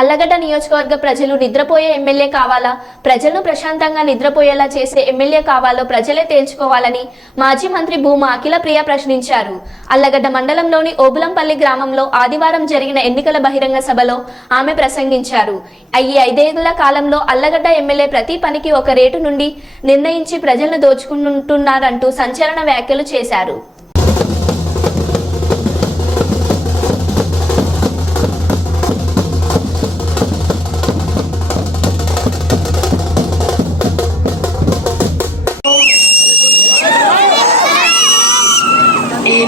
అల్లగడ్డ నియోజకవర్గ ప్రజలు నిద్రపోయే ఎమ్మెల్యే కావాలా? ప్రజలను ప్రశాంతంగా నిద్రపోయేలా చేసే ఎమ్మెల్యే కావాలో ప్రజలే తేల్చుకోవాలని మాజీ మంత్రి భూమా అఖిల ప్రియ ప్రశ్నించారు. అల్లగడ్డ మండలంలోని ఓబులంపల్లి గ్రామంలో ఆదివారం జరిగిన ఎన్నికల బహిరంగ సభలో ఆమె ప్రసంగించారు. ఈ ఐదేళ్ళ కాలంలో అల్లగడ్డ ఎమ్మెల్యే ప్రతి పనికి ఒక రేటు నుండి నిర్ణయించి ప్రజలను దోచుకుంటున్నారంటూ సంచలన వ్యాఖ్యలు చేశారు.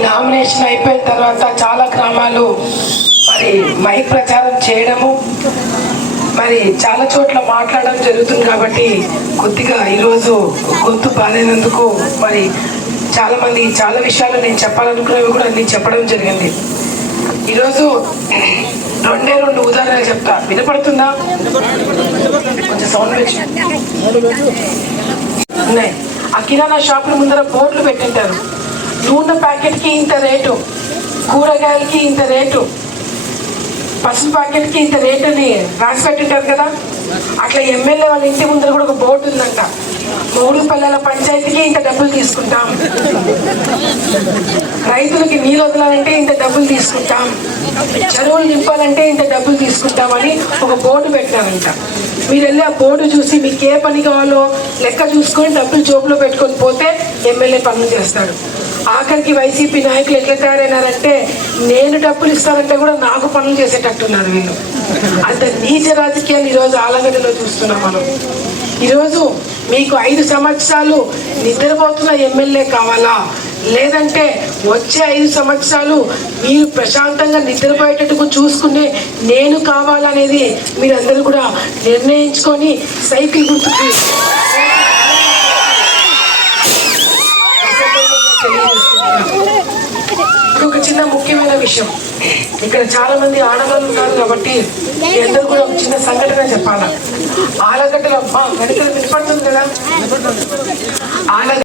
నామినేషన్ అయిపోయిన తర్వాత చాలా గ్రామాలు మరి మైక్ ప్రచారం చేయడము మరి చాలా చోట్ల మాట్లాడడం జరుగుతుంది కాబట్టి కొద్దిగా ఈరోజు గొంతు బాగాలేనందుకు మరి చాలామంది చాలా విషయాలు నేను చెప్పాలనుకునేవి కూడా నేను చెప్పడం జరిగింది. ఈరోజు రెండే రెండు ఉదాహరణలు చెప్తా. వినపడుతుందా? కొంచెం సౌండ్ ఉన్నాయి. ఆ కిరాణా షాపుల ముందర బోర్డులు పెట్టింటారు. నూనె ప్యాకెట్కి ఇంత రేటు కూరగాయలకి ఇంత రేటు పసుపు ప్యాకెట్కి ఇంత రేటు అని రాసి పెట్టింటారు కదా. అట్లా ఎమ్మెల్యే వాళ్ళ ఇంటి ముందర కూడా ఒక బోర్డు ఉందంట. మూడు పల్లెల పంచాయతీకి ఇంత డబ్బులు తీసుకుంటాం. రైతులకి నీళ్ళు వదలాలంటే ఇంత డబ్బులు తీసుకుంటాం. చెరువులు నింపాలంటే ఇంత డబ్బులు తీసుకుంటామని ఒక బోర్డు పెట్టినారంట. మీరు వెళ్ళి ఆ బోర్డు చూసి మీకు ఏ పని కావాలో లెక్క చూసుకొని డబ్బులు జోబులో పెట్టుకొని పోతే ఎమ్మెల్యే పనులు చేస్తాడు. ఆఖరికి వైసీపీ నాయకులు ఎట్లా తయారైనారంటే నేను డబ్బులు ఇస్తానంటే కూడా నాకు పనులు చేసేటట్టున్నారు వీళ్ళు. అంత నీచ రాజకీయాలు ఈరోజు ఆలగడ్డలో చూస్తున్నాం మనం. ఈరోజు మీకు ఐదు సంవత్సరాలు నిద్రపోతున్న ఎమ్మెల్యే కావాలా? లేదంటే వచ్చే ఐదు సంవత్సరాలు మీరు ప్రశాంతంగా నిద్రపోయేటట్టుకు చూసుకునే నేను కావాలనేది మీరందరూ కూడా నిర్ణయించుకొని సైకిల్ గుర్తుకి ఒక చిన్న ముఖ్యమైన విషయం. ఇక్కడ చాలా మంది ఆడవాళ్ళు ఉన్నారు కాబట్టి మీ అందరూ కూడా ఒక చిన్న సంఘటన చెప్పాలా? ఆలగడ్డలో అబ్బా వెనకాల వినపడుతుంది కదా? ఆలగడ్డ